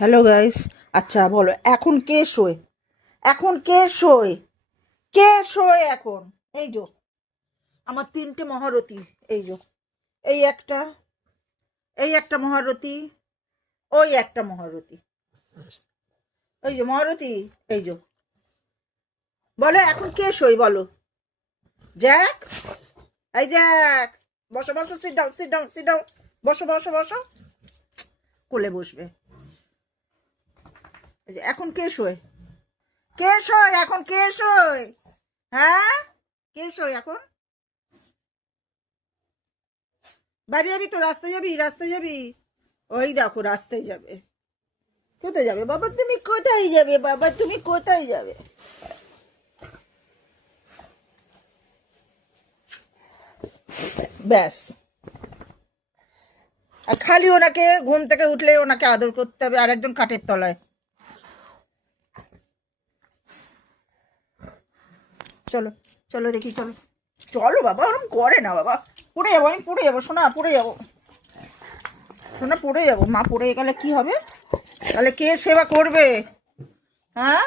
Hello guys. আচ্ছা বলো, এখন কে শোয়? এখন কে শোয়? কে শোয় এখন? এই যো আমার তিনটে মহারথী। এই যো, এই একটা, এই একটা মহারথী, ওই একটা মহারথী। ওই যে মহারথী, এই যো। বলো এখন কে শোয় বলো। জ্যাক, এই জ্যাক, বসো বসো, sit down sit down sit down, বসো বসো বসো, কোলে বসবে। এই যে এখন কে শোয়? কে শোয় এখন? কে শোয়? হ্যাঁ, কে শোয় এখন? বাড়ি যাবি তো? রাস্তায় যাবি? রাস্তায় যাবি? ওই দেখো রাস্তায় যাবে। কোথায় যাবে বাবা? তুমি কোথায় যাবে বাবা? তুমি কোথায় যাবে? ব্যাস। আর খালি ওনাকে ঘুম থেকে উঠলে ওনাকে আদর করতে হবে, আর একজন কাঠের তলায়। চলো চলো দেখি, চলো চলো বাবা, ওরকম করে না বাবা। পড়ে যাবো, আমি পড়ে যাবো সোনা, পড়ে যাবো সোনা, পড়ে যাবো। মা পড়ে গেলে কি হবে? তাহলে কে সেবা করবে? হ্যাঁ,